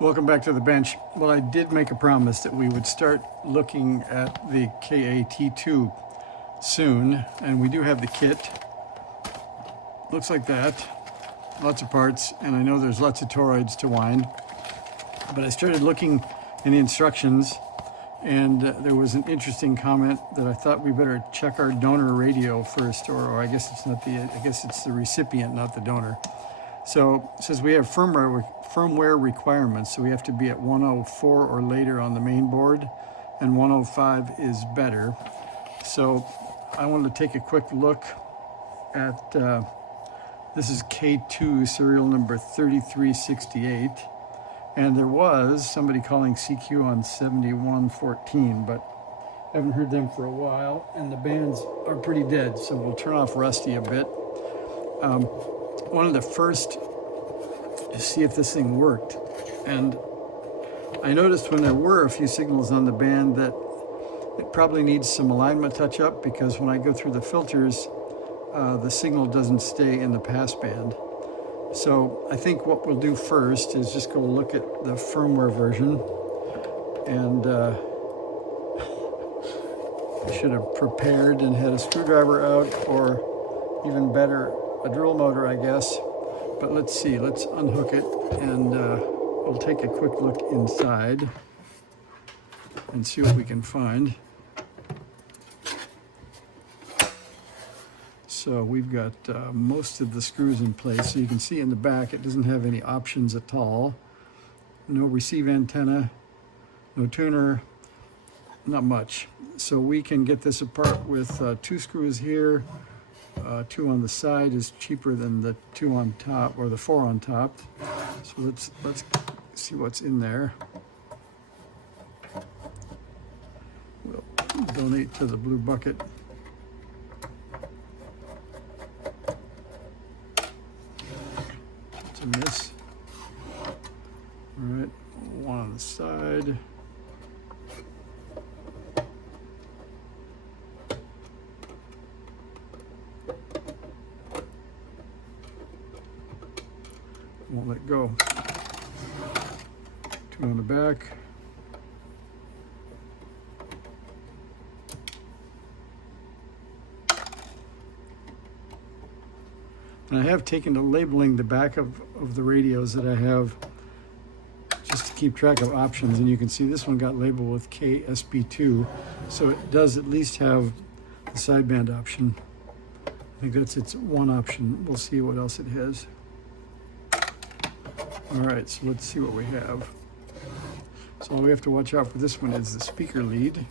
Welcome back to the bench. Well, I did make a promise that we would start looking at the KAT2 soon, and we do have the kit. Looks like that. Lots of parts, and I know there's lots of toroids to wind. But I started looking in the instructions, and there was an interesting comment that I thought we better check our donor radio first, or I guess it's not I guess it's the recipient, not the donor. So it says we have firmware requirements, so we have to be at 104 or later on the main board, and 105 is better. So I wanted to take a quick look at, this is KAT2 serial number 3368, and there was somebody calling CQ on 7114, but I haven't heard them for a while, and the bands are pretty dead, so we'll turn off Rusty a bit. One of the first to see if this thing worked, and I noticed when there were a few signals on the band that it probably needs some alignment touch up, because when I go through the filters, the signal doesn't stay in the pass band. So I think what we'll do first is just go look at the firmware version, and I should have prepared and had a screwdriver out, or even better, a drill motor, I guess. But let's see, let's unhook it, and we'll take a quick look inside and see what we can find. So we've got most of the screws in place. So you can see in the back, it doesn't have any options at all. No receive antenna, no tuner, not much. So we can get this apart with 2 screws here. 2 on the side is cheaper than the 2 on top, or the 4 on top. So let's see what's in there. We'll donate to the blue bucket. It's a miss. All right, 1 on the side. Won't let go. 2 on the back. And I have taken to labeling the back of the radios that I have, just to keep track of options. And you can see this one got labeled with KSB2, so it does at least have the sideband option. I think that's its one option. We'll see what else it has. All right, so let's see what we have. So all we have to watch out for this one is the speaker lead.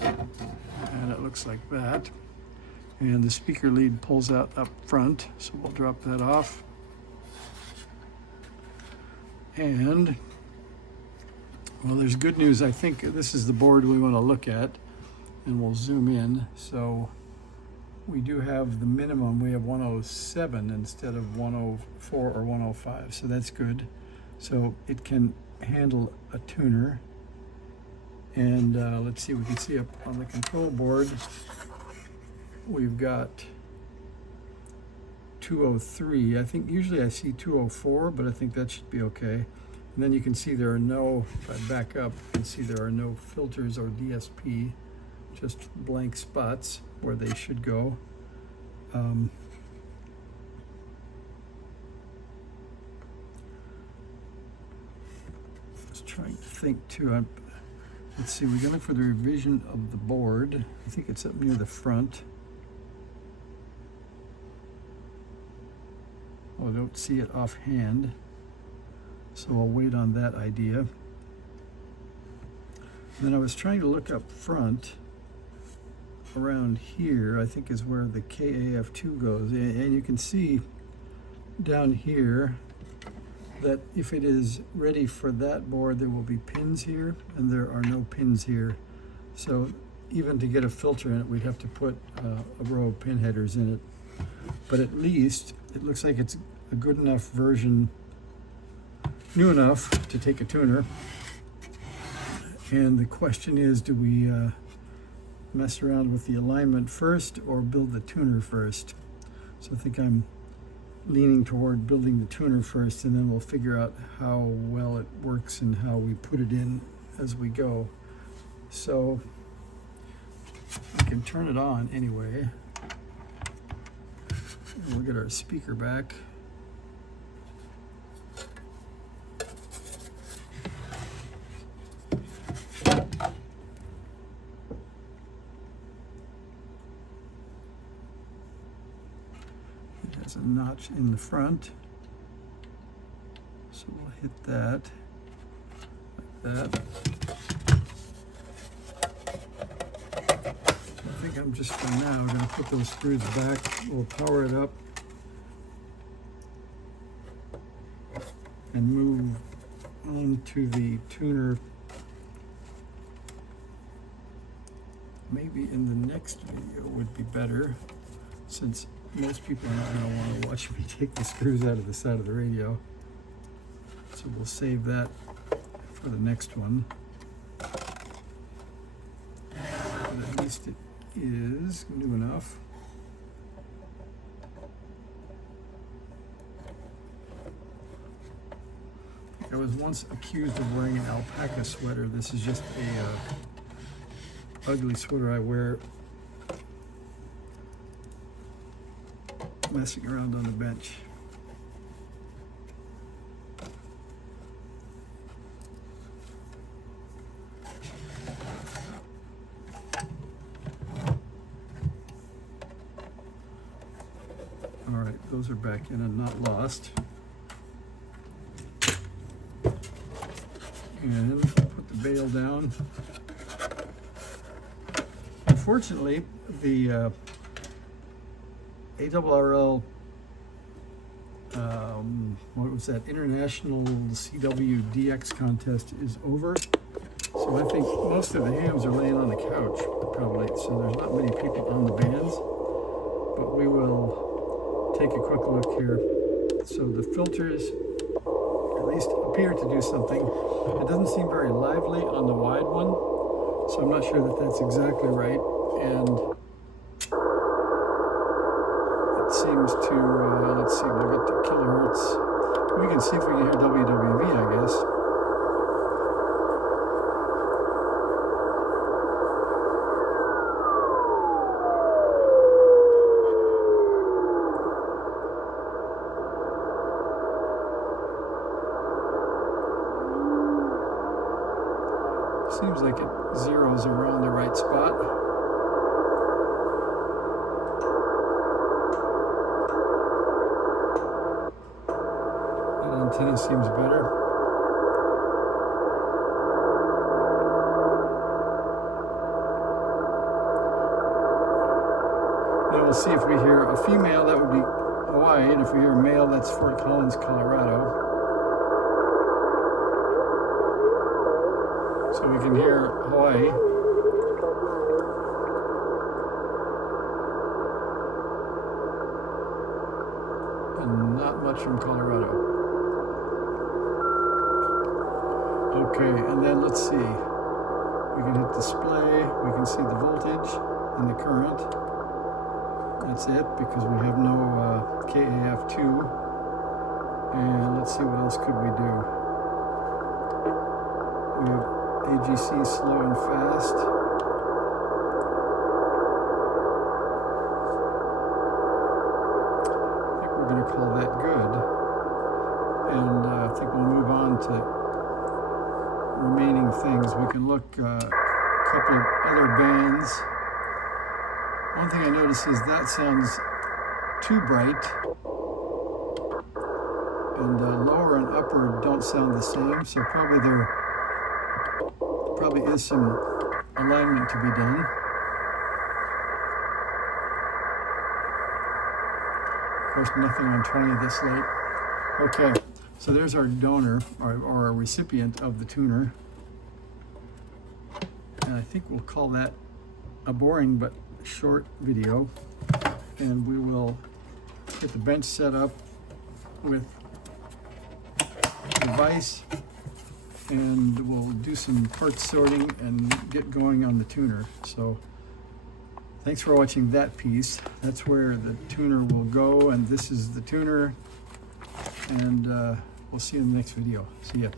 And it looks like that. And the speaker lead pulls out up front, so we'll drop that off. And, well, there's good news. I think this is the board we want to look at, and we'll zoom in. So we do have the minimum. We have 107 instead of 104 or 105, so that's good. So it can handle a tuner. And let's see, we can see up on the control board, we've got 203. I think usually I see 204, but I think that should be okay. And then you can see there are no, if I back up, you can see there are no filters or DSP, just blank spots where they should go. Just trying to think too. Let's see, we're going to look for the revision of the board. I think it's up near the front. Oh, I don't see it offhand, so I'll wait on that idea. And then I was trying to look up front. Around here, I think, is where the KAF2 goes, and you can see down here that if it is ready for that board, there will be pins here, and there are no pins here. So even to get a filter in it, we'd have to put a row of pin headers in it. But at least it looks like it's a good enough version, new enough to take a tuner. And the question is, do we mess around with the alignment first or build the tuner first? So I think I'm leaning toward building the tuner first, and then we'll figure out how well it works and how we put it in as we go. So we can turn it on anyway. And we'll get our speaker back. It has a notch in the front, so we'll hit that like that. I think I'm just for now going to put those screws back. We'll power it up and move on to the tuner maybe in the next video would be better, since most people are not going to want to watch me take the screws out of the side of the radio. So we'll save that for the next one. But at least it is new enough. I was once accused of wearing an alpaca sweater. This is just a ugly sweater I wear messing around on the bench. All right, those are back in and not lost. And put the bail down. Unfortunately, the ARRL, what was that, International CWDX contest is over. So I think most of the hams are laying on the couch, probably. So there's not many people on the bands, but we will take a quick look here. So the filters at least appear to do something. It doesn't seem very lively on the wide one, so I'm not sure that that's exactly right. And it seems to, let's see, we'll get to kilohertz. We can see if we can hear WWV, I guess. Seems like it zeroes around the right spot. That antenna seems better. Now we'll see if we hear a female, that would be Hawaii, and if we hear a male, that's Fort Collins, Colorado. So we can hear Hawaii. And not much from Colorado. Okay, and then let's see. We can hit display, we can see the voltage and the current. That's it, because we have no KAT2. And let's see, what else could we do? We have AGC slow and fast. I think we're going to call that good. And I think we'll move on to remaining things. We can look a couple of other bands. One thing I notice is that sounds too bright. And lower and upper don't sound the same, so probably is some alignment to be done. Of course, nothing on 20 this late. Okay, so there's our donor, or our recipient of the tuner. And I think we'll call that a boring but short video. And we will get the bench set up with the vise, and we'll do some part sorting and get going on the tuner. So Thanks for watching that piece. That's where the tuner will go, and this is the tuner, and we'll see you in the next video. See ya.